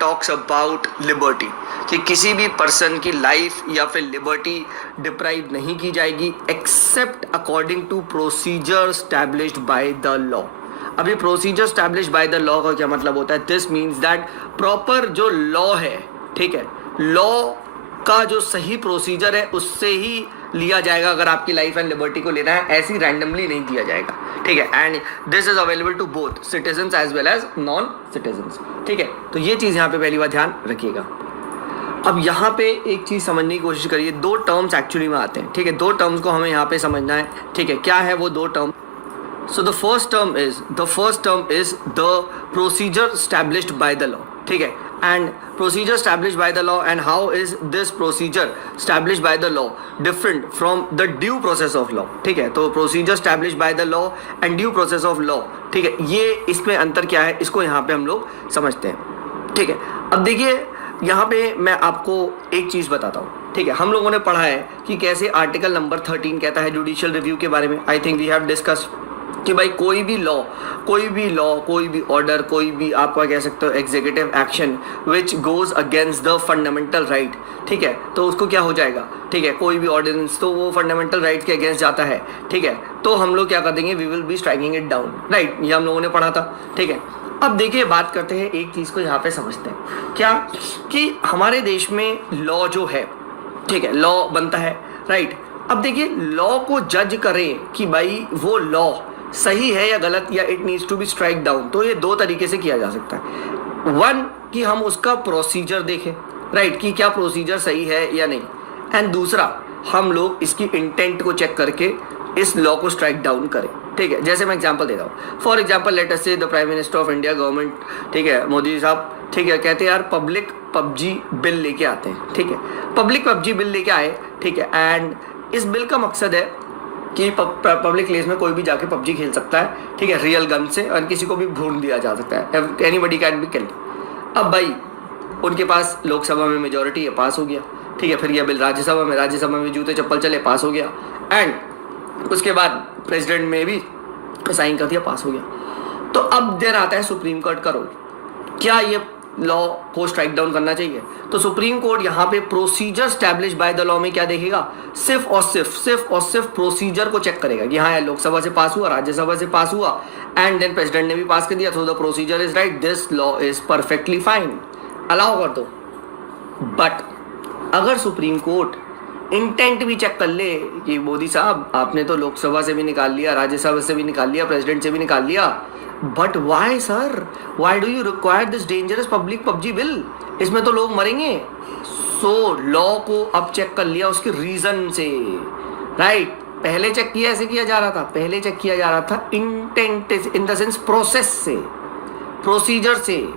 Talks about liberty कि किसी भी पर्सन की लाइफ या फिर लिबर्टी डिप्राइव नहीं की जाएगी except according to procedure established by the law. अभी procedure established by the law का क्या मतलब होता है? दिस मीन्स दैट प्रॉपर जो लॉ है, ठीक है, लॉ का जो सही प्रोसीजर है उससे ही लिया जाएगा। अगर आपकी लाइफ एंड लिबर्टी को लेना है, ऐसी रैंडमली नहीं दिया जाएगा, ठीक है। And this is available to both citizens as well as non citizens, ठीक है। तो ये चीज़ यहाँ पे पहली बार ध्यान रखिएगा। अब यहाँ पे एक चीज़ समझने की कोशिश करिए, दो टर्म्स एक्चुअली में आते हैं, ठीक है। दो टर्म्स को हमें यहाँ पे समझना है, ठीक है। क्या है वो दो term? So the first term is the procedure established by the law, ठीक है। And procedure established by the law, and how is this procedure established by the law different from the due process of law, ठीक है। तो procedure established by the law and due process of law, ठीक है, ये इसमें अंतर क्या है, इसको यहाँ पे हम लोग समझते हैं, ठीक है। अब देखिए यहाँ पे मैं आपको एक चीज़ बताता हूँ, ठीक है। हम लोगों ने पढ़ा है कि कैसे आर्टिकल नंबर 13 कहता है जुडिशियल रिव्यू के बारे में। I think we have discussed कि भाई कोई भी ऑर्डर, कोई भी आपका कह सकते हो executive action which goes against the fundamental right, ठीक है, तो उसको क्या हो जाएगा, ठीक है, कोई भी ऑर्डिनेंस तो वो फंडामेंटल राइट के अगेंस्ट जाता है, ठीक है, तो हम लोग क्या कर देंगे, we will be striking it down, right. ये हम लोगों ने पढ़ा था, ठीक है। अब देखिए बात करते हैं एक चीज़ को यहाँ पे समझते हैं, क्या कि हमारे देश में लॉ जो है, ठीक है, लॉ बनता है, राइट। अब देखिए लॉ को जज करें कि भाई वो लॉ सही है या गलत, या it needs to be strike down, तो ये दो तरीके से किया जा सकता है। वन कि हम उसका प्रोसीजर देखें, राइट, कि क्या प्रोसीजर सही है या नहीं, एंड दूसरा हम लोग इसकी इंटेंट को चेक करके इस लॉ को स्ट्राइक डाउन करें, ठीक है। जैसे मैं एग्जांपल देता हूँ, फॉर एग्जांपल लेट अस से the prime minister of India government, ठीक है, मोदी साहब, ठीक है, कहते हैं यार पब्लिक पबजी बिल लेके आते हैं, ठीक है, पब्लिक पबजी बिल लेके आए, ठीक है। एंड इस बिल का मकसद है कि पब्लिक प्लेस में कोई भी जाके पबजी खेल सकता है, ठीक है, रियल गन से, और किसी को भी भून दिया जा सकता है, एनीबडी कैन बी किल्ड। अब भाई उनके पास लोकसभा में मेजोरिटी है, पास हो गया, ठीक है। फिर यह बिल राज्यसभा में जूते चप्पल चले, पास हो गया, एंड उसके बाद प्रेसिडेंट में भी साइन कर दिया, पास हो गया। तो अब देर आता है सुप्रीम कोर्ट का रोल, क्या ये लॉ को स्ट्राइक डाउन करना चाहिए? तो सुप्रीम कोर्ट यहाँ पे procedure establish by the law में क्या देखेगा, सिर्फ और सिर्फ प्रोसीजर को चेक करेगा कि हाँ लोकसभा से पास हुआ, राज्यसभा से पास हुआ, एंड देन प्रेसिडेंट ने भी पास कर दिया, तो the procedure is right, this law is perfectly fine, allow कर दो। बट अगर सुप्रीम कोर्ट इंटेंट भी चेक कर ले कि मोदी साहब आपने तो लोकसभा से भी निकाल लिया, राज्यसभा से भी निकाल लिया, प्रेसिडेंट से भी निकाल लिया, but why sir, why do you require this dangerous public PUBG bill, इसमें तो लोग मरेंगे। सो लॉ को अब चेक कर लिया उसके रीजन से, राइट। पहले चेक किया ऐसे किया जा रहा था, पहले चेक किया जा रहा था intent in the sense process से, प्रोसीजर से।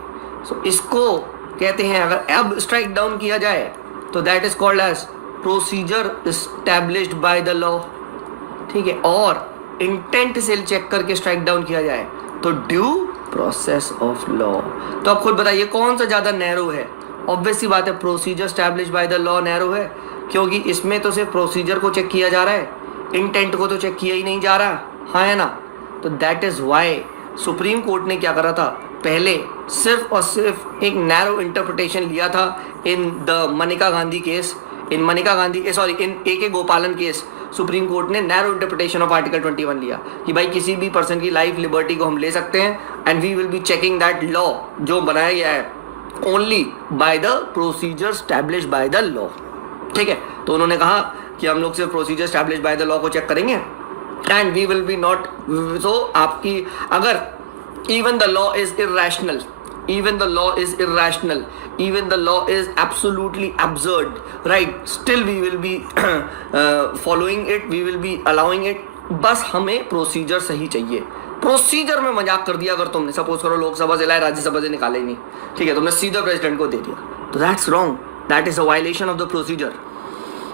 सो इसको कहते हैं अगर अब स्ट्राइक डाउन किया जाए तो that is called as procedure established by the law, ठीक है। और इंटेंट से चेक करके स्ट्राइक डाउन किया जाए तो ड्यू प्रोसेस ऑफ लॉ। तो आप खुद बताइए कौन सा ज़्यादा नैरो है? ऑब्वियस सी बात है procedure establish by the law narrow है, क्योंकि इसमें तो सिर्फ प्रोसीजर को चेक किया जा रहा है, इंटेंट को तो चेक किया ही नहीं जा रहा, हाँ है ना। तो that is why supreme court ने क्या करा था, पहले सिर्फ और सिर्फ एक नैरो इंटरप्रिटेशन लिया था in the Maneka Gandhi case, in A K Gopalan case. Supreme court ने नैरो इंटरप्रिटेशन ऑफ आर्टिकल 21 लिया कि भाई किसी भी पर्सन की लाइफ लिबर्टी को हम ले सकते हैं, and we will be checking that law जो बनाया गया है only by the procedure establish by the law, ठीक है। तो उन्होंने कहा कि हम लोग सिर्फ procedure establish by the law को चेक करेंगे, and we will be not, so आपकी अगर even the law is irrational, even the law is absolutely absurd, right, still we will be following it, we will be allowing it, बस हमें procedure सही चाहिए। Procedure में मजाक कर दिया अगर तुमने, सपोज करो लोकसभा से लाए, राज्यसभा से निकाले ही नहीं, ठीक है, तुमने सीधा प्रेसिडेंट को दे दिया, तो that's wrong, that is a violation of the procedure.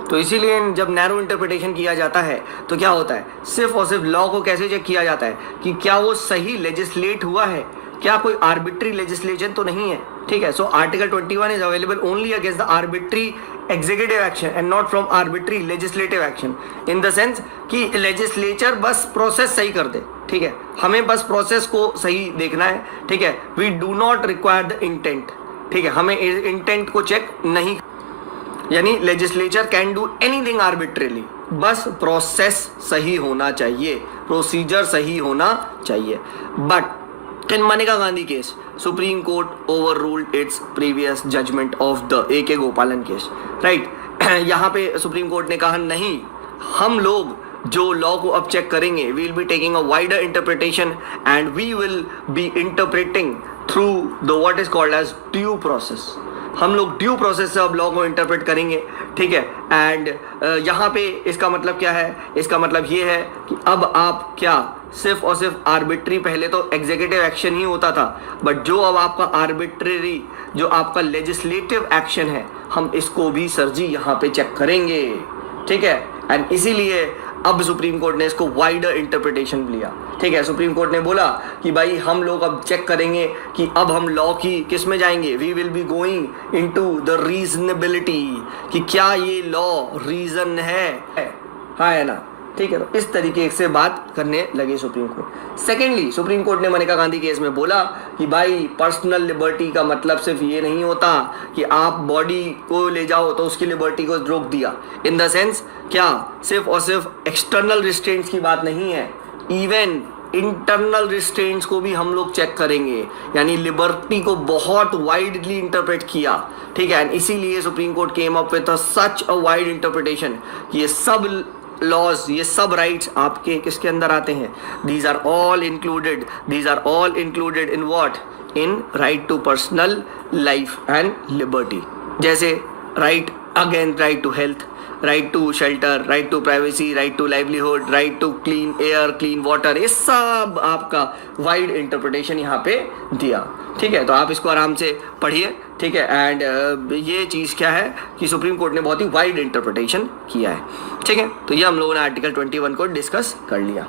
तो इसीलिए जब नैरो इंटरप्रिटेशन किया जाता है तो क्या होता है, सिर्फ और सिर्फ लॉ को कैसे चेक किया जाता है कि क्या वो सही लेजिस्लेट हुआ है, क्या कोई आर्बिट्री लेजिस्लेशन तो नहीं है, ठीक है। So article 21 is available only against the arbitrary executive action and not from arbitrary legislative action, in the sense कि लेजिस्लेचर बस प्रोसेस सही कर दे, ठीक है, हमें बस प्रोसेस को सही देखना है, ठीक है। We do not require the intent, ठीक है, हमें इंटेंट को चेक नहीं, यानी legislature can do anything arbitrarily, बस प्रोसेस सही होना चाहिए, प्रोसीजर सही होना चाहिए। But in Maneka Gandhi case supreme Court overruled its previous judgment of the AK Gopalan case, right. यहाँ पे सुप्रीम कोर्ट ने कहा नहीं, हम लोग जो लॉ को अब चेक करेंगे, we will be taking a wider interpretation and we will be interpreting through the what is called as due process. हम लोग ड्यू प्रोसेस से अब लॉ को इंटरप्रेट करेंगे, ठीक है। एंड यहाँ पे इसका मतलब क्या है, इसका मतलब ये है कि अब आप क्या सिर्फ और सिर्फ आर्बिट्री, पहले तो एग्जीक्यूटिव एक्शन ही होता था, बट जो अब आपका आर्बिट्रेरी, जो आपका लेजिस्लेटिव एक्शन है, हम इसको भी सर जी यहाँ पे चेक करेंगे, ठीक है। एंड इसीलिए अब सुप्रीम कोर्ट ने इसको वाइडर इंटरप्रिटेशन लिया, ठीक है। सुप्रीम कोर्ट ने बोला कि भाई हम लोग अब चेक करेंगे कि अब हम लॉ की किस में जाएंगे, we will be going into the reasonability, कि क्या ये लॉ रीजन है, हाँ है ना, ठीक है। तो इस तरीके से बात करने लगे supreme court. Secondly supreme court ने मनेका गांधी केस में बोला कि भाई पर्सनल लिबर्टी का मतलब सिर्फ ये नहीं होता कि आप बॉडी को ले जाओ तो उसकी लिबर्टी को रोक दिया, इन द सेंस क्या सिर्फ और सिर्फ एक्सटर्नल रिस्ट्रेंट्स की बात नहीं है, इवन इंटरनल रिस्ट्रेंट्स को भी हम लोग चेक करेंगे, यानी लिबर्टी को बहुत वाइडली इंटरप्रेट किया, ठीक है। एंड इसीलिए supreme court came up with such a wide interpretation, ये सब लॉज, ये सब राइट्स आपके किसके अंदर आते हैं, these are all included in what, in right to personal life and liberty, जैसे right again right to health, right to shelter, right to privacy, right to livelihood, right to clean air, clean water, ये सब आपका wide interpretation यहाँ पे दिया, ठीक है। तो आप इसको आराम से पढ़िए, ठीक है। एंड ये चीज़ क्या है कि सुप्रीम कोर्ट ने बहुत ही वाइड इंटरप्रिटेशन किया है, ठीक है। तो ये हम लोगों ने आर्टिकल 21 को डिस्कस कर लिया।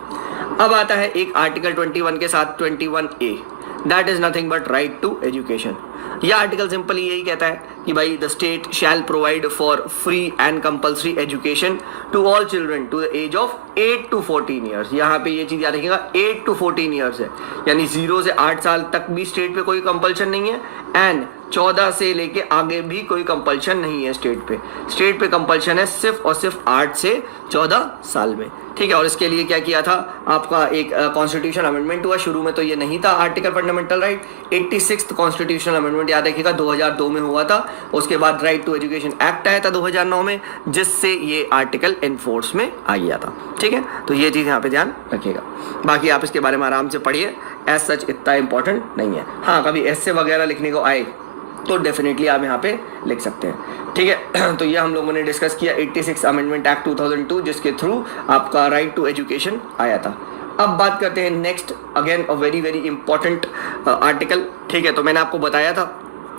अब आता है एक आर्टिकल 21 के साथ 21A, that is nothing but right to education. यह आर्टिकल सिंपली यही कहता है कि भाई the state shall provide for free and compulsory education to all children to the age of 8 to 14 years. यहाँ पे ये चीज़ याद रखिएगा, 8 to 14 ईयर्स है, यानी 0 से 8 साल तक भी स्टेट पे कोई कंपल्शन नहीं है, एंड 14 से लेके आगे भी कोई कंपल्शन नहीं है स्टेट पे कंपल्शन है सिर्फ और सिर्फ 8 से 14 साल में, ठीक है। और इसके लिए क्या किया था, आपका एक कॉन्स्टिट्यूशन अमेंडमेंट हुआ, शुरू में तो ये नहीं था article fundamental right, 86th constitutional amendment याद रखिएगा 2002 में हुआ था, उसके बाद राइट टू एजुकेशन एक्ट आया था 2009 में, जिससे ये आर्टिकल एनफोर्स में आ गया था, ठीक है। तो ये चीज़ यहाँ पे ध्यान रखिएगा, बाकी आप इसके बारे में आराम से पढ़िए, एज सच इतना इंपॉर्टेंट नहीं है। हाँ, कभी ऐसे वगैरह लिखने को आए तो डेफिनेटली आप यहाँ पे लिख सकते हैं, ठीक है। तो ये हम लोगों ने डिस्कस किया 86 अमेंडमेंट एक्ट 2002, जिसके थ्रू आपका राइट टू एजुकेशन आया था। अब बात करते हैं next, again a very very important article, ठीक है। तो मैंने आपको बताया था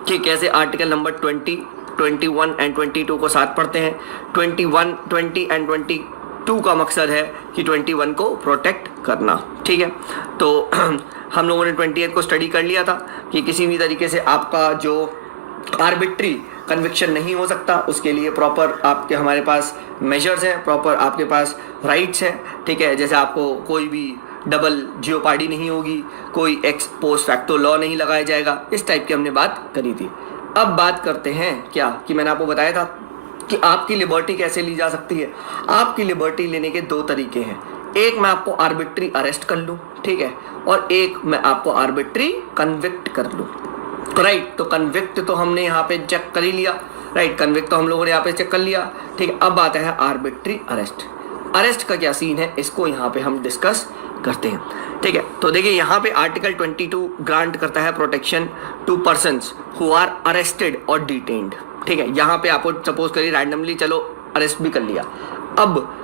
कि कैसे आर्टिकल नंबर 20, 21 एंड 22 को साथ पढ़ते हैं। 21, 20 एंड 22 का मकसद है कि 21 को प्रोटेक्ट करना, ठीक है। तो हम लोगों ने 28 को स्टडी कर लिया था कि किसी भी तरीके से आपका जो आर्बिट्री कन्विक्शन नहीं हो सकता, उसके लिए प्रॉपर आपके हमारे पास मेजर्स हैं, प्रॉपर आपके पास राइट्स हैं, ठीक है। जैसे आपको कोई भी डबल जियोपार्डी नहीं होगी, कोई एक्स पोस्ट फैक्टो लॉ नहीं लगाया जाएगा, इस टाइप की हमने बात करी थी। अब बात करते हैं क्या कि मैंने आपको बताया था कि आपकी लिबर्टी कैसे ली जा सकती है। आपकी लिबर्टी लेने के दो तरीके हैं, एक मैं आपको आर्बिट्री अरेस्ट कर लूँ, ठीक है, और एक मैं आपको आर्बिट्री कन्विक्ट कर लूँ, राइट। तो कन्विक्ट तो हमने यहाँ पे चेक कर ही लिया, राइट, कन्विक्ट तो हम लोगों ने यहाँ पे चेक कर लिया, ठीक है। अब आता है आर्बिट्री अरेस्ट। अरेस्ट का क्या सीन है, इसको यहाँ पे हम डिस्कस करते हैं, ठीक है। तो देखिए यहाँ पे आर्टिकल 22 ग्रांट करता है protection to persons who are arrested और डिटेन्ड, ठीक है। यहाँ पे आपको सपोज करिए रैंडमली चलो अरेस्ट भी कर लिया, अब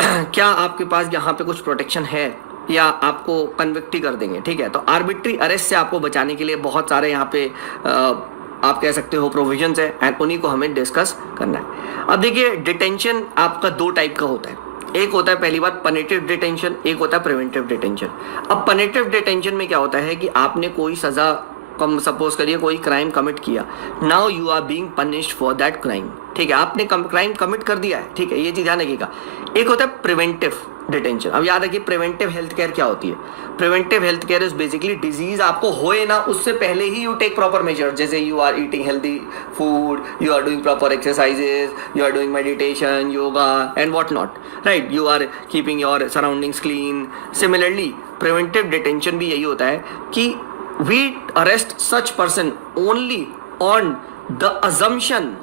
क्या आपके पास यहाँ पे कुछ प्रोटेक्शन है या आपको कन्विक्ट ही कर देंगे, ठीक है। तो आर्बिट्री अरेस्ट से आपको बचाने के लिए बहुत सारे यहाँ पे आप कह सकते हो प्रोविजंस है, एंड उन्हीं को हमें डिस्कस करना है। अब देखिए डिटेंशन आपका दो टाइप का होता है, एक होता है पहली बात पनेटिव डिटेंशन, एक होता है प्रिवेंटिव डिटेंशन। अब पनेटिव डिटेंशन में क्या होता है कि आपने कोई सज़ा, कम सपोज करिए कोई क्राइम कमिट किया, now you are being punished for that crime, ठीक है। आपने क्राइम कमिट कर दिया है, ठीक है, ये चीज़ ध्यान रखिएगा। एक होता है प्रिवेंटिव, डिटेंशन। अब याद रखिए प्रिवेंटिव हेल्थ केयर क्या होती है। Preventive health care is basically disease आपको होए ना उससे पहले ही यू टेक प्रॉपर मेजर, जैसे you are eating healthy food, you are doing proper exercises, you are doing meditation, yoga and what not, right, you are keeping your surroundings clean. Similarly preventive detention भी यही होता है कि we arrest such person only on the assumption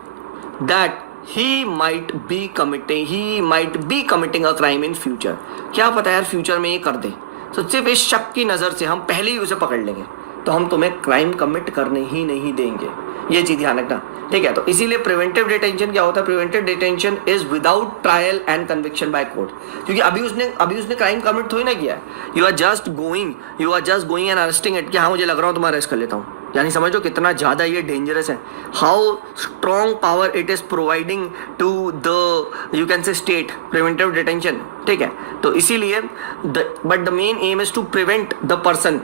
that he might be committing a crime in future। क्या पता यार future में ये कर दे, तो सिर्फ इस शक की नज़र से हम पहले ही उसे पकड़ लेंगे तो हम तुम्हें क्राइम कमिट करने ही नहीं देंगे। ये चीज़ ध्यान रखना, ठीक है। तो इसीलिए प्रिवेंटिव डिटेंशन क्या होता है, preventive detention is without trial and conviction by court, क्योंकि अभी उसने क्राइम कमिट थोड़ी ना किया है। You are just going and arresting it कि हाँ मुझे लग रहा हूँ तो मैं अरेस्ट कर लेता हूँ। यानी समझो कितना ज़्यादा ये डेंजरस है, how strong power it is providing to the you can say state preventive detention, ठीक है। तो इसीलिए but the main aim is to prevent the person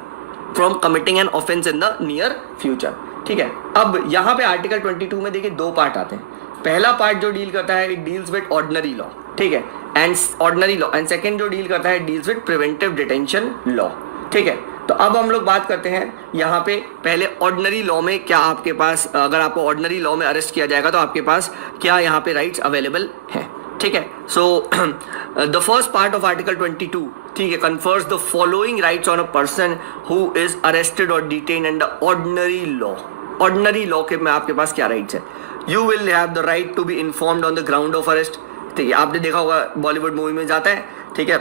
from committing an offence in the near future, ठीक है। अब यहाँ पे article 22 में देखिए दो पार्ट आते हैं। पहला पार्ट जो डील करता है it deals with ordinary law, ठीक है, and ordinary law, and second जो डील करता है deals with preventive detention law, ठीक है। तो अब हम लोग बात करते हैं यहाँ पे पहले ऑर्डिनरी लॉ में क्या आपके पास, अगर आपको ऑर्डिनरी लॉ में अरेस्ट किया जाएगा तो आपके पास क्या यहाँ पे राइट्स अवेलेबल हैं, ठीक है। So the first part of article 22, ठीक है, confers the following rights on a person who is arrested और detain under ordinary law. Ordinary law के में आपके पास क्या राइट्स है, you will have the right to be informed on the ground of arrest, ठीक है। आपने देखा होगा बॉलीवुड मूवी में जाता है, ठीक है,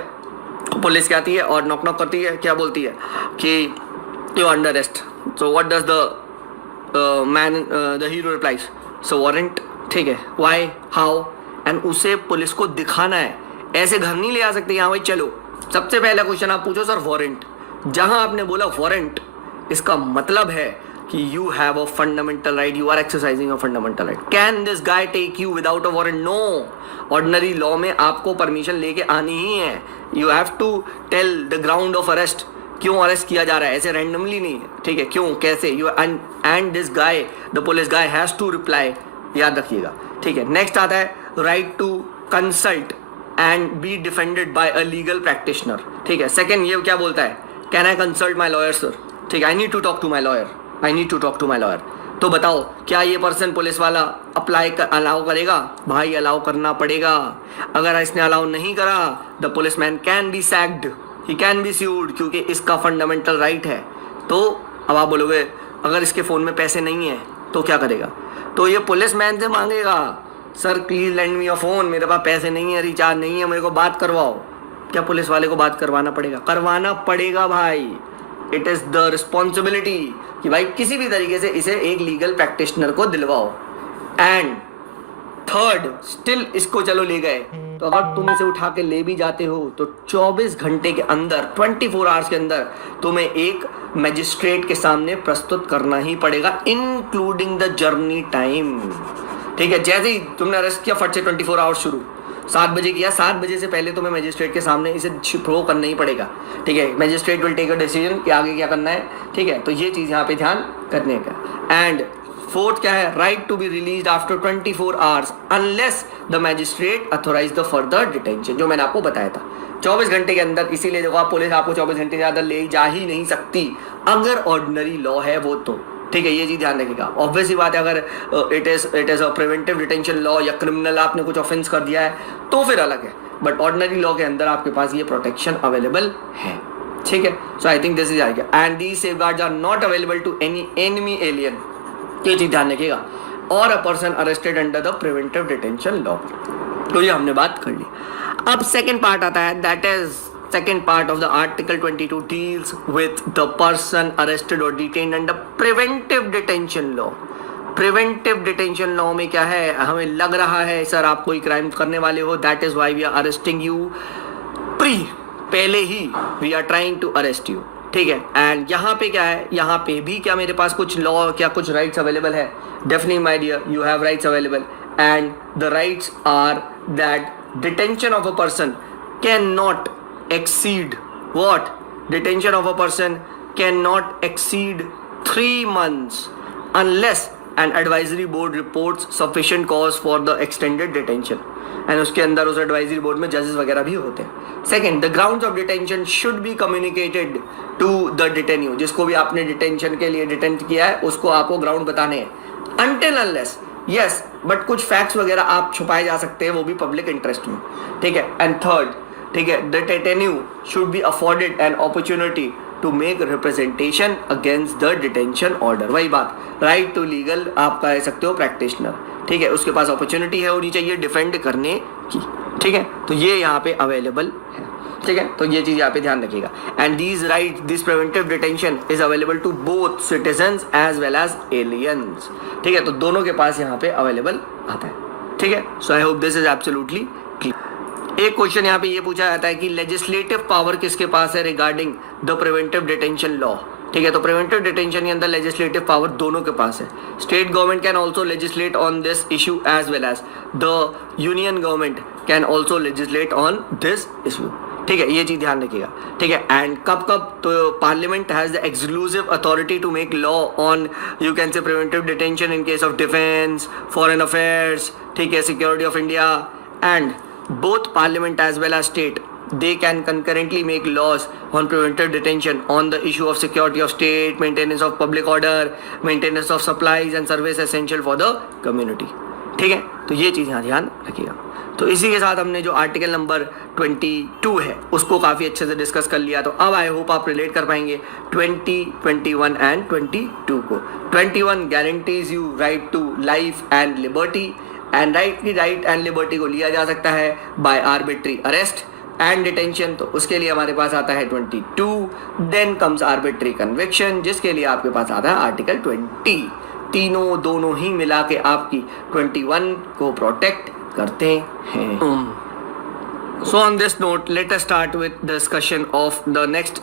पुलिस क्या आती है और नॉक नॉक करती है, क्या बोलती है कि you under arrest, so what does the man the hero replies, so warrant, ठीक है, व्हाई, हाउ, एंड उसे पुलिस को दिखाना है, ऐसे घर नहीं ले आ सकते यहाँ भाई चलो। सबसे पहला क्वेश्चन आप पूछो सर वारंट, जहाँ आपने बोला वारंट इसका मतलब है कि you have a fundamental right, you are exercising a fundamental right. Can this guy take you without a warrant, no. Ordinary law में आपको परमिशन लेके आनी ही है, you have to tell the ground of arrest, क्यों arrest किया जा रहा है, ऐसे रैंडमली नहीं, ठीक है, क्यों, कैसे, you and this guy the police guy has to reply, याद रखिएगा, ठीक है। नेक्स्ट आता है right to consult and be defended by a legal practitioner, ठीक है। सेकंड ये क्या बोलता है, can I consult my lawyer sir, ठीक है, I need to talk to my lawyer, तो बताओ क्या ये पर्सन पुलिस वाला अलाउ करेगा, भाई अलाउ करना पड़ेगा। अगर इसने अलाउ नहीं करा the police man can be sacked, he can be sued, क्योंकि इसका फंडामेंटल राइट है। तो अब आप बोलोगे अगर इसके फ़ोन में पैसे नहीं है तो क्या करेगा, तो ये पुलिस मैन से मांगेगा, sir please lend me your phone, मेरे पास पैसे नहीं है, रिचार्ज नहीं है, मेरे को बात करवाओ। क्या पुलिस वाले को बात करवाना पड़ेगा भाई। इट इज़ द रिस्पॉन्सिबिलिटी कि भाई किसी भी तरीके से इसे एक लीगल प्रैक्टिशनर को दिलवाओ। एंड थर्ड स्टिल इसको चलो ले गए, तो अगर तुम इसे उठा के ले भी जाते हो तो 24 घंटे के अंदर, 24 आवर्स के अंदर तुम्हें एक मैजिस्ट्रेट के सामने प्रस्तुत करना ही पड़ेगा, इंक्लूडिंग द जर्नी टाइम, ठीक है। जैसे ही तुमने अरेस्ट किया फट से 24 आवर्स शुरू, 7 बजे किया, 7 बजे से पहले तुम्हें मैजिस्ट्रेट के सामने इसे थ्रो करना ही पड़ेगा, ठीक है। Magistrate will take a decision कि आगे क्या करना है, ठीक है। तो ये चीज़ यहाँ पे ध्यान करने का। एंड फोर्थ क्या है, right to be release after 24 hours unless the magistrate authorize the further detention, जो मैंने आपको बताया था 24 घंटे के अंदर। इसीलिए देखो आप पुलिस आपको 24 घंटे से ज़्यादा ले जा ही नहीं सकती अगर ऑर्डिनरी लॉ है वो, तो ठीक है, ये चीज़ ध्यान रखिएगा। ऑब्वियस ही बात है, अगर it is a preventive detention law या क्रिमिनल आपने कुछ ऑफेंस कर दिया है तो फिर अलग है, बट ऑर्डिनरी लॉ के अंदर आपके पास ये प्रोटेक्शन अवेलेबल है, ठीक है। So I think this is idea and these safeguards are not available to any enemy alien, ये चीज़ ध्यान रखिएगा, और a person arrested under the preventive detention law. तो ये हमने बात कर ली। अब सेकेंड पार्ट आता है, that is second part of the article 22 deals with the person arrested or detained under preventive detention law। Preventive detention law में क्या है, हमें लग रहा है सर आप कोई क्राइम करने वाले हो, that is why we are arresting you पहले ही we are trying to arrest you, ठीक है। एंड यहाँ पे क्या है, यहाँ पे भी क्या मेरे पास कुछ लॉ, क्या कुछ राइट्स अवेलेबल है, definitely my dear you have rights available, and the rights are that detention of a person can not exceed what, detention of a person cannot exceed 3 months unless an advisory board reports sufficient cause for the extended detention। And उसके अंदर उस advisory board में जजेस वगैरह भी होते हैं। Second, the grounds of detention should be communicated to the detenu, जिसको भी आपने डिटेंशन के लिए डिटेंट किया है उसको आपको ग्राउंड बताने हैं। अनटिल अनलेस, यस, बट कुछ फैक्ट्स वगैरह आप छुपाए जा सकते हैं, वो भी पब्लिक इंटरेस्ट में, ठीक है। एंड थर्ड, ठीक है, the detenu should be afforded an opportunity to make representation against the detention order. वही बात, राइट टू लीगल आप कह सकते हो प्रैक्टिशनर, ठीक है, उसके पास अपॉर्चुनिटी है होनी चाहिए डिफेंड करने की, ठीक है। तो ये यहाँ पे अवेलेबल है, ठीक है। तो ये चीज़ यहाँ पे ध्यान रखिएगा। And these right, this preventive detention is available to both citizens as well as aliens, ठीक है। तो दोनों के पास यहाँ पे अवेलेबल आता है, ठीक है। So I hope this is absolutely clear. एक क्वेश्चन यहाँ पे ये पूछा जाता है कि लेजिस्लेटिव पावर किसके पास है regarding the preventive detention law, ठीक है। तो प्रिवेंटिव डिटेंशन के अंदर लेजिस्लेटिव पावर दोनों के पास है। State government can also legislate on this issue as well as the union government can also legislate on this issue, ठीक है। ये चीज ध्यान रखिएगा, ठीक है। एंड कब तो parliament has the exclusive authority to make law on, you can say, preventive detention in case of defence, foreign affairs, ठीक है, security of India. And both parliament as well as state, they can concurrently make laws on preventive detention on the issue of security of state, maintenance of public order, maintenance of supplies and service essential for the community, ठीक है। तो ये चीज़ यहाँ ध्यान रखिएगा। तो इसी के साथ हमने जो आर्टिकल नंबर 22 है उसको काफ़ी अच्छे से डिस्कस कर लिया। तो अब आई होप आप रिलेट कर पाएंगे 20, 21 एंड 22 को। 21 guarantees you right to life and liberty, and right and liberty को लिया जा सकता है by arbitrary arrest and detention, तो उसके लिए हमारे पास आता है 22। देन कम्स आर्बिट्री कन्विक्शन, जिसके लिए आपके पास आता है आर्टिकल 20। तीनों दोनों ही मिला के आपकी 21 को प्रोटेक्ट करते हैं। So on this note, let us start with discussion of the next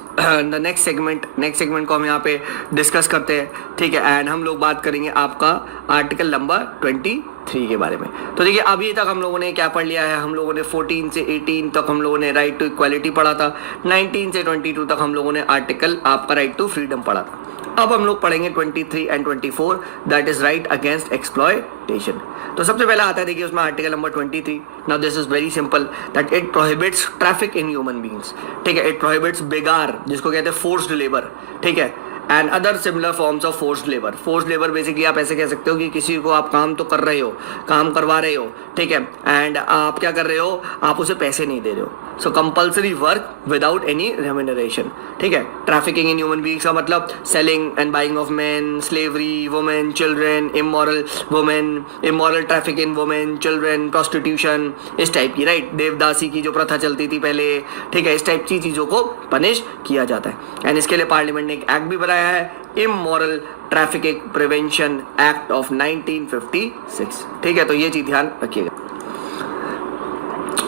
segment. next segment को हम यहाँ पे डिस्कस करते हैं, ठीक है। एंड हम लोग बात करेंगे आपका आर्टिकल नंबर 23 के बारे में। तो देखिए, अभी तक हम लोगों ने क्या पढ़ लिया है, हम लोगों ने 14 से 18 तक हम लोगों ने राइट टू इक्वालिटी पढ़ा था, 19 से 22 तक हम लोगों ने आर्टिकल आपका राइट टू फ्रीडम पढ़ा था। अब हम लोग पढ़ेंगे 23 and 24, that is right against exploitation. तो सबसे पहला आता है, देखिए उसमें article number 23। Now this is very simple, that it prohibits traffic in human beings, ठीक है। इट प्रोहिबिट्स बेगार, जिसको कहते हैं फोर्स्ड लेबर, ठीक है, and other similar forms of forced labour. Forced labour basically आप ऐसे कह सकते हो कि किसी को आप काम तो कर रहे हो, काम करवा रहे हो, ठीक है, एंड आप क्या कर रहे हो, आप उसे पैसे नहीं दे रहे हो। So compulsory work without any remuneration, ठीक है। ट्रैफिकिंग इन ह्यूमन बींग्स का मतलब selling and buying of man, slavery, women, children, immoral women, immoral traffic in women, children, prostitution, इस टाइप की, राइट, देवदासी की जो प्रथा चलती थी पहले, ठीक है, इस टाइप की चीज़ों को पनिश किया जाता है। एंड इसके लिए पार्लियामेंट ने एक एक्ट भी बनाया है, immoral trafficking prevention act of 1956, ठीक है। तो ये चीज़ ध्यान रखिएगा।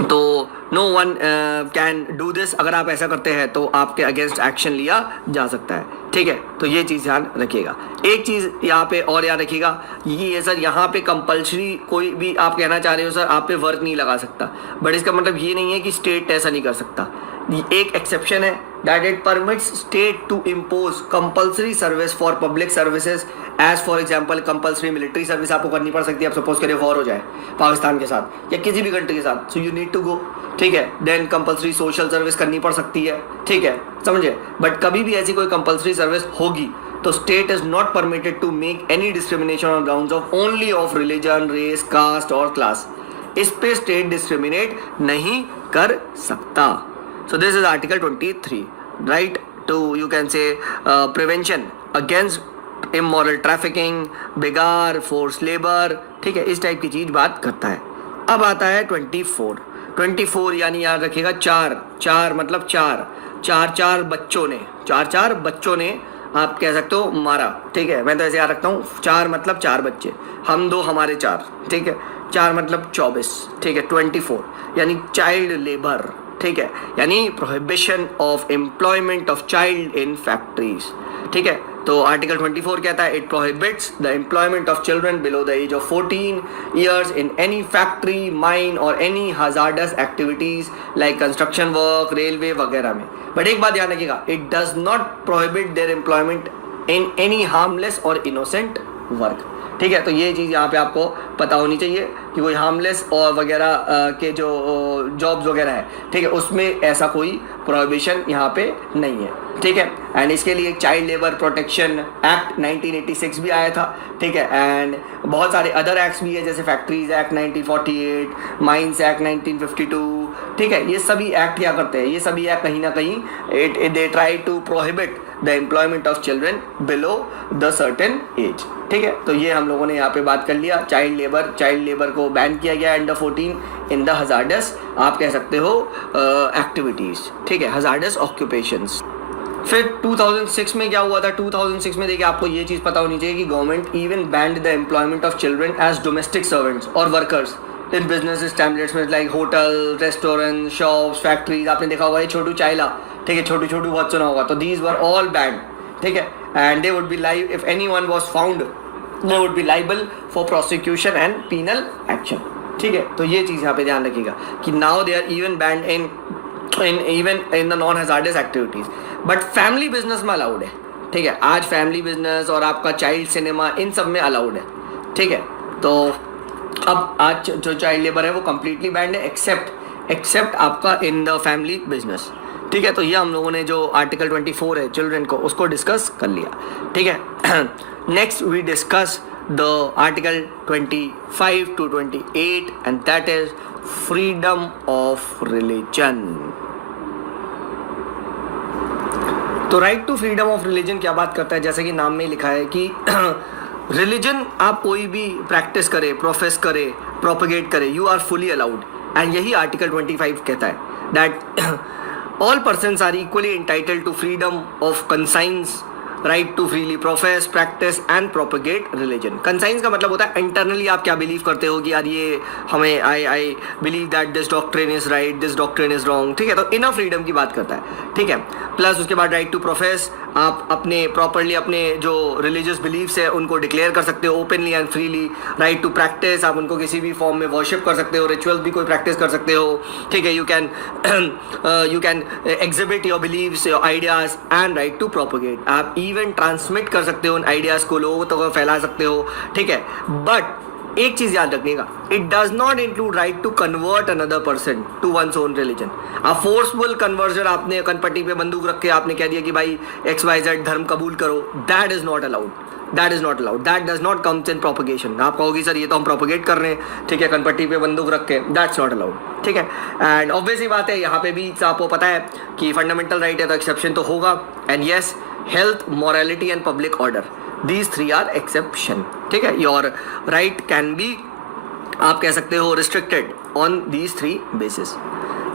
तो no one can do this, अगर आप ऐसा करते हैं तो आपके अगेंस्ट एक्शन लिया जा सकता है, ठीक है। तो ये चीज़ ध्यान रखिएगा। एक चीज़ यहाँ पे और याद रखिएगा, ये सर यहाँ पे कंपल्सरी कोई भी आप कहना चाह रहे हो सर आप पे वर्क नहीं लगा सकता, बट इसका मतलब ये नहीं है कि स्टेट ऐसा नहीं कर सकता। एक एक्सेप्शन है, that it permits state to impose compulsory service for public services, as for example compulsory military service आपको करनी पड़ सकती है। आप सपोज करिए वॉर हो जाए पाकिस्तान के साथ या किसी भी कंट्री के साथ, so you need to go, ठीक है। देन कंपल्सरी सोशल सर्विस करनी पड़ सकती है, ठीक है, समझे। बट कभी भी ऐसी कोई कंपल्सरी सर्विस होगी तो state is not permitted to make any discrimination on grounds of only of religion, race, caste और क्लास। इस पे स्टेट डिस्क्रिमिनेट नहीं कर सकता। So this is Article 23, right to, you can say, prevention against immoral trafficking, बेगार, forced labor, ठीक है, इस type की चीज़ बात करता है। अब आता है 24 यानी याद रखिएगा चार मतलब चार बच्चों ने आप कह सकते हो मारा, ठीक है। मैं तो ऐसे याद रखता हूँ, 4 मतलब 4 बच्चे, हम 2 हमारे 4, ठीक है, 4 मतलब 24, ठीक है। 24 यानी चाइल्ड लेबर, ठीक है, यानी prohibition of employment of child in factories, ठीक है। तो आर्टिकल 24 कहता है it prohibits the employment of children below the age of 14 years in any factory, mine और any hazardous activities like construction work, railway वगैरह में। बट एक बात ध्यान रखिएगा, it does not prohibit their employment in any harmless और innocent work, ठीक है। तो ये चीज़ यहाँ पे आपको पता होनी चाहिए कि कोई हार्मलेस और वगैरह के जो जॉब्स वगैरह है, ठीक है, उसमें ऐसा कोई प्रोहिबिशन यहाँ पे नहीं है, ठीक है। एंड इसके लिए चाइल्ड लेबर प्रोटेक्शन एक्ट 1986 भी आया था, ठीक है। एंड बहुत सारे अदर एक्ट्स भी है, जैसे फैक्ट्रीज एक्ट 1948, माइंस एक्ट 1952, ठीक है। ये सभी एक्ट क्या करते हैं, ये सभी एक्ट कहीं ना कहीं they try to prohibit the employment of children below the certain age, ठीक है। तो ये हम लोगों ने यहाँ पे बात कर लिया। चाइल्ड लेबर को बैन किया गया अंडर 14 इन द हजार्डस, आप कह सकते हो, एक्टिविटीज़, ठीक है, हजार्डस ऑक्यूपेशंस। फिर 2006 में क्या हुआ था, 2006 में देखिए आपको ये चीज़ पता होनी चाहिए कि government even banned the employment of children as domestic servants और workers in business establishments like hotel, restaurant, shops, factories. आपने देखा होगा ये छोटू चाइला, ठीक है, छोटू छोटू बहुत सुना होगा। तो दीज वर ऑल बैंड, ठीक है। And they would be live if anyone was found, they would be liable for prosecution and penal action, ठीक है। तो ये चीज़ यहाँ पे ध्यान रखिएगा कि now they are even banned in the non hazardous activities, but family business में अलाउड है, ठीक है। आज फैमिली बिजनेस और आपका चाइल्ड सिनेमा इन सब में अलाउड है, ठीक है। तो अब आज जो चाइल्ड लेबर है वो कम्प्लीटली बैंड है एक्सेप्ट आपका इन द फैमिली बिजनेस, ठीक है। तो ये हम लोगों ने जो आर्टिकल 24 है चिल्ड्रन को, उसको डिस्कस कर लिया, ठीक है। Next we discuss the article 25 to 28 and that is freedom of religion. तो right to freedom of religion क्या बात करता है, जैसे कि नाम में लिखा है कि रिलीजन आप कोई भी प्रैक्टिस करे, प्रोफेस करे, प्रोपगेट करे, you are fully allowed. And यही आर्टिकल 25 कहता है that all persons are equally entitled to freedom of conscience, right to freely profess, practice and propagate religion। conscience का मतलब होता है इंटरनली आप क्या बिलीव करते हो कि यार ये हमें I believe that this doctrine is right, this doctrine is wrong, ठीक है। तो इनर फ्रीडम की बात करता है, ठीक है। प्लस उसके बाद राइट टू प्रोफेस, आप अपने प्रॉपरली अपने जो रिलीजियस बिलीव्स है उनको डिक्लेयर कर सकते हो openly and freely. Right to practice, आप उनको किसी भी फॉर्म में वर्शिप कर सकते हो, रिचुअल्स भी कोई प्रैक्टिस कर सकते हो, ठीक है। You can exhibit your believes, your ideas and right to propagate, आप इवन ट्रांसमिट कर सकते हो उन आइडियाज़ को, लोगों तक फैला सकते हो, ठीक है। बट एक चीज याद रखिएगा, it does not include right to convert another person to one's own religion. आप फोर्सफुल कन्वर्जन, आपने कनपट्टी पे बंदूक रख के आपने कह दिया कि भाई XYZ धर्म कबूल करो, that is not allowed, that does not comes in propagation. आप कहोगे सर ये तो हम प्रोपगेट कर रहे हैं, ठीक है, कनपट्टी पे बंदूक रख के, दैट्स नॉट अलाउड, ठीक है। एंड ऑब्वियस ही बात है, यहाँ पे भी आपको पता है कि फंडामेंटल राइट है तो एक्सेप्शन तो होगा। And yes, health, morality and public order, these three are exception, ठीक है। your right can be, आप कह सकते हो, restricted on these three basis।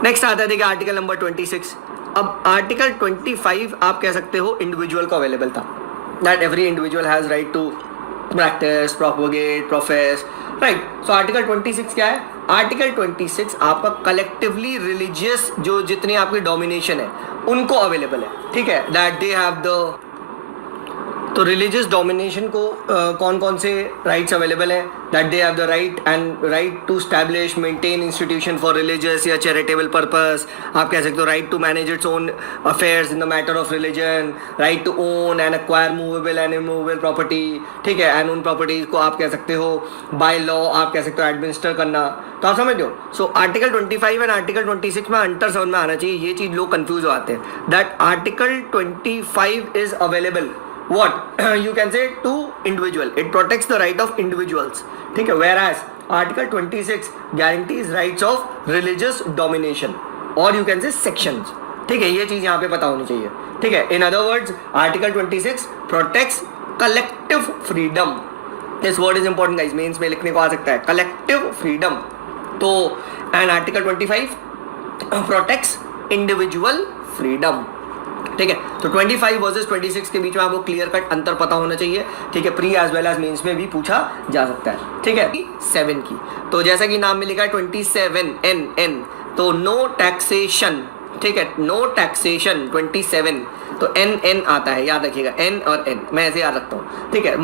Next आता है देखिए आर्टिकल नंबर 26। अब आर्टिकल 25 आप कह सकते हो इंडिविजुअल को अवेलेबल था, that every individual has right to practice, propagate, profess, right. So article 26 क्या है, आर्टिकल 26 आपका कलेक्टिवली रिलीजियस जो जितनी आपकी डोमिनेशन है उनको अवेलेबल है, ठीक है। दैट दे हैव द, तो रिलीजियस डोमिनेशन को कौन कौन से राइट्स अवेलेबल हैं, that they have the right to establish, maintain institution for religious या चैरिटेबल पर्पस, आप कह सकते हो right to manage its own affairs in the matter of religion, right to own and acquire movable and immovable property, ठीक है। And उन properties को आप कह सकते हो बाय लॉ, आप कह सकते हो एडमिनिस्टर करना। तो आप समझ हो। सो आर्टिकल 25 एंड आर्टिकल 26 में अंतर समझ में आना चाहिए, ये चीज़ लोग कंफ्यूज हो आते हैं। That article 25 is available what you can say to individual, it protects the right of individuals, ठीक है। whereas article 26 guarantees rights of religious domination or you can say sections, ठीक है। ये चीज यहाँ पे पता होनी चाहिए, ठीक है। in other words article 26 protects collective freedom, this word is important guys, mains में लिखने को आ सकता है, collective freedom। तो and article 25 protects individual freedom, ठीक है। तो 25 वर्सेस 26 के बीच में आपको क्लियर कट अंतर पता होना चाहिए, ठीक है। Pre as well as mains में भी पूछा जा सकता है, ठीक है। 7 की, तो जैसा कि नाम में लिखा है 27 n, तो नो टैक्सेशन, ठीक है, नो टैक्सेशन 27, तो n आता है, याद रखिएगा n और n, मैं ऐसे याद रखता हूँ, ठीक है।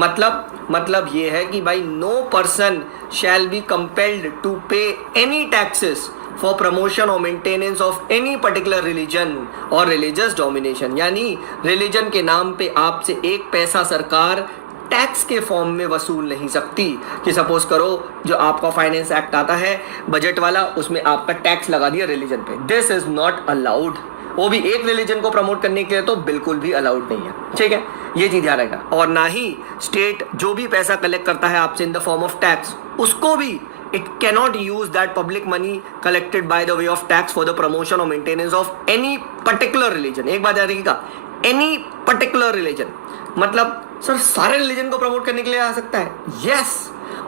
मतलब ये है कि भाई no person shall be compelled to pay any taxes for promotion और maintenance of any particular religion और रिलीजियस डोमिनेशन, यानी रिलीजन के नाम पे आपसे एक पैसा सरकार टैक्स के फॉर्म में वसूल नहीं सकती। कि सपोज करो जो आपका फाइनेंस एक्ट आता है बजट वाला, उसमें आपका टैक्स लगा दिया रिलीजन पे, दिस इज नॉट अलाउड। वो भी एक रिलीजन को प्रमोट करने के लिए तो बिल्कुल भी अलाउड नहीं है, ठीक है, ये चीज ध्यान रखना। और ना ही स्टेट जो भी पैसा कलेक्ट करता है आपसे in the form of tax, उसको भी it cannot use that public money collected by the way of tax for the promotion or maintenance of any particular religion। एक बात याद रखिएगा, any particular religion मतलब सर सारे रिलीजन को promote करने के लिए आ सकता है, यस,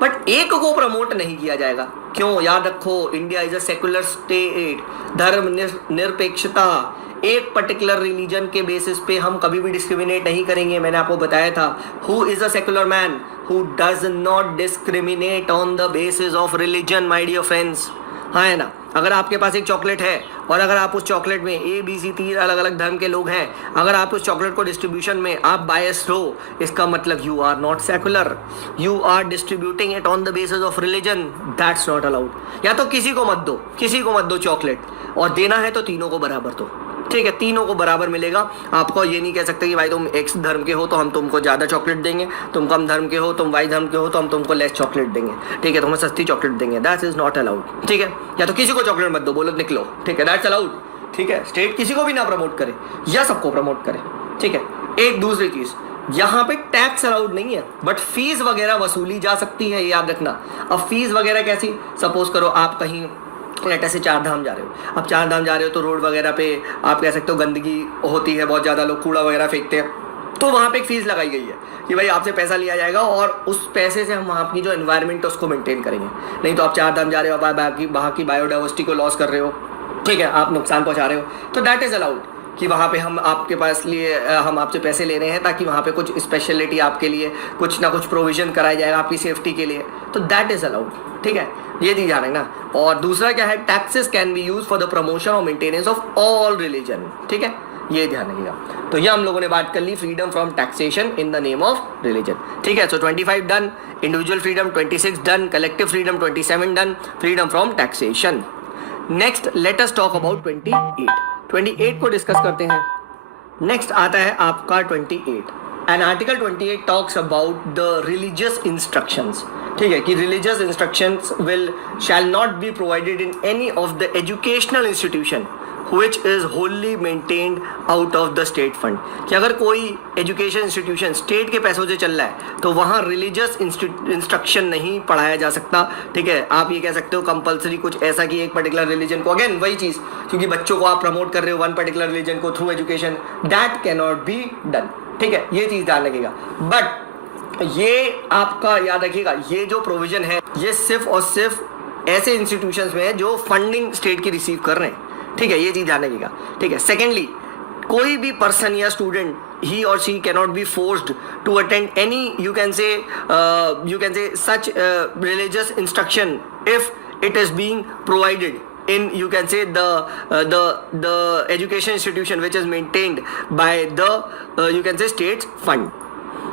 बट एक को प्रमोट नहीं किया जाएगा। क्यों? याद रखो, India is a secular state, धर्म निरपेक्षता, एक पर्टिकुलर रिलीजन के बेसिस पे हम कभी भी डिस्क्रिमिनेट नहीं करेंगे। मैंने आपको बताया था, who is a secular man who does not discriminate on the basis of religion, my dear friends. हाँ है ना, अगर आपके पास एक चॉकलेट है और अगर आप उस चॉकलेट में ABC 3 अलग अलग धर्म के लोग हैं, अगर आप उस चॉकलेट को डिस्ट्रीब्यूशन में आप बायस्ड हो, इसका मतलब you are not secular, you are distributing it on the basis of religion, that's not allowed. या तो किसी को मत दो चॉकलेट, और देना है तो तीनों को बराबर दो, ठीक है, तीनों को बराबर मिलेगा। आपको ये नहीं कह सकते कि भाई तुम X धर्म के हो तो हम तुमको ज़्यादा चॉकलेट देंगे, तुम कम धर्म के हो, तुम Y धर्म के हो तो हम तुमको लेस चॉकलेट देंगे, ठीक है, तुम्हें सस्ती चॉकलेट देंगे, दैट इज नॉट अलाउड, ठीक है। या तो किसी को चॉकलेट मत दो, बोलो निकलो, ठीक है, दैट्स अलाउड, ठीक है। स्टेट किसी को भी ना प्रमोट करे या सबको प्रमोट करे, ठीक है। एक दूसरी चीज़, यहाँ पे टैक्स अलाउड नहीं है, बट फीस वगैरह वसूली जा सकती है, याद रखना। अब फीस वगैरह कैसी? सपोज करो आप कहीं लेटर से 4 धाम जा रहे हो, अब 4 धाम जा रहे हो तो रोड वगैरह पे आप कह सकते हो गंदगी होती है, बहुत ज़्यादा लोग कूड़ा वगैरह फेंकते हैं, तो वहाँ पे एक फ़ीस लगाई गई है कि भाई आपसे पैसा लिया जाएगा और उस पैसे से हम आपकी जो एनवायरनमेंट है उसको मेंटेन करेंगे। नहीं तो आप 4 धाम जा रहे हो, वहाँ की बायोडाइवर्सिटी को लॉस कर रहे हो, ठीक है, आप नुकसान पहुँचा रहे हो, तो दैट इज़ अलाउड कि वहाँ पे हम आपके पास लिए हम आपसे पैसे ले रहे हैं ताकि वहाँ पे कुछ स्पेशलिटी आपके लिए कुछ ना कुछ प्रोविज़न कराया जाएगा आपकी सेफ्टी के लिए, तो दैट इज़ अलाउड, ठीक है, ये चीज़ ध्यान रखना। और दूसरा क्या है, taxes can be use for the promotion और मेंटेनेंस ऑफ ऑल रिलीजन, ठीक है, ये ध्यान रखिएगा। तो ये हम लोगों ने बात कर ली freedom from taxation in the name of religion, ठीक है। So 25 done, individual freedom 26 done, collective freedom 27 done, freedom from taxation. Next let us talk about 28 को डिस्कस करते हैं। नेक्स्ट आता है आपका 28, and article 28 talks about the religious instructions, ठीक है, कि religious instructions shall not be provided in any of the educational institution which is wholly maintained out of the state fund। कि अगर कोई एजुकेशन इंस्टीट्यूशन स्टेट के पैसों से चल रहा है तो वहाँ रिलीजियस इंस्ट्रक्शन नहीं पढ़ाया जा सकता, ठीक है। आप ये कह सकते हो कंपलसरी कुछ ऐसा कि एक पर्टिकुलर रिलीजन को, अगेन वही चीज़, क्योंकि बच्चों को आप प्रमोट कर रहे हो वन पर्टिकुलर रिलीजन को through education, that can not be done, ठीक है, ये चीज़ ध्यान रखिएगा। बट ये आपका याद रखिएगा, ये जो प्रोविजन है ये सिर्फ और सिर्फ ऐसे इंस्टीट्यूशंस में है जो फंडिंग स्टेट की रिसीव कर रहे हैं, ठीक है, ये चीज़ ध्यान रखिएगा, ठीक है। सेकेंडली, कोई भी पर्सन या student he or she cannot be forced to attend any you can say such religious instruction if it is being provided in you can say the education institution which is maintained by the you can say state's fund,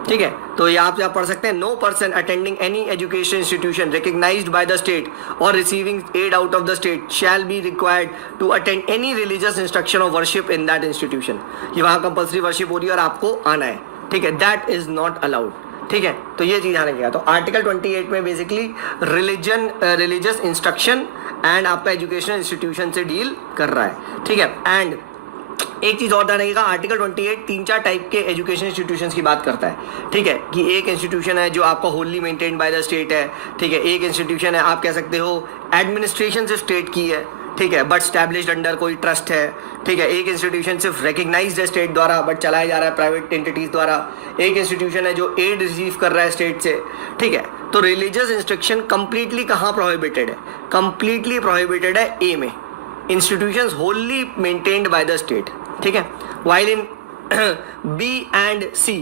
ठीक है। तो ये आप पढ़ सकते हैं, no person attending any education institution recognised by the state और receiving aid out of the state shall be required to attend any religious instruction और वर्शिप इन दैट इंस्टीट्यूशन। ये वहाँ कंपल्सरी वर्शिप हो रही है और आपको आना है, ठीक है, दैट इज नॉट अलाउड, ठीक है। तो ये चीज़ ध्यान रखिएगा। तो आर्टिकल 28 में बेसिकली रिलीजियस इंस्ट्रक्शन एंड आपका एजुकेशन इंस्टीट्यूशन से डील कर रहा है, ठीक है। एंड एक चीज़ और ध्यान रखिएगा, आर्टिकल 28 3-4 टाइप के एजुकेशन इंस्टीट्यूशंस की बात करता है, ठीक है, कि एक इंस्टीट्यूशन है जो आपका Holi maintained by the state है, ठीक है, एक इंस्टीट्यूशन है आप कह सकते हो एडमिनिस्ट्रेशन सिर्फ स्टेट की है, ठीक है, बट स्टैब्लिश्ड अंडर कोई ट्रस्ट है, ठीक है, एक इंस्टीट्यूशन सिर्फ रिकग्नाइज्ड है स्टेट द्वारा बट चलाया जा रहा है प्राइवेट एंटिटीज़ द्वारा, एक इंस्टीट्यूशन है जो एड रिसीव कर रहा है स्टेट से, ठीक है। तो रिलीजियस इंस्ट्रक्शन कंप्लीटली कहाँ प्रोहिबिटेड है? कंप्लीटली प्रोहिबिटेड है ए में, institutions wholly maintained by the state, ठीक है। While in B and C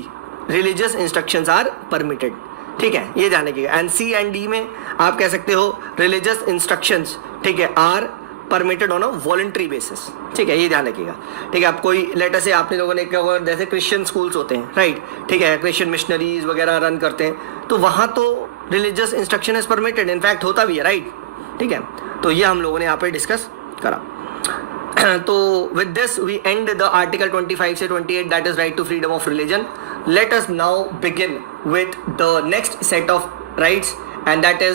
religious instructions are permitted, ठीक है, ये ध्यान रखिएगा। एंड सी एंड डी में आप कह सकते हो रिलीजियस इंस्ट्रक्शंस, ठीक है, are permitted on a voluntary basis, ठीक है, ये ध्यान रखिएगा, ठीक है। आप कोई लेटर से आपने लोगों ने जैसे क्रिश्चियन स्कूल्स होते हैं, राइट, ठीक है, क्रिश्चियन मिशनरीज वगैरह रन करते हैं, तो वहाँ तो religious instruction is permitted, in fact होता भी है, राइट, ठीक है। तो ये हम लोगों ने यहाँ पे डिस्कस करा। तो with this we end the article 25 से 28 that is right to freedom of religion. let us now begin with the next set of rights, and that is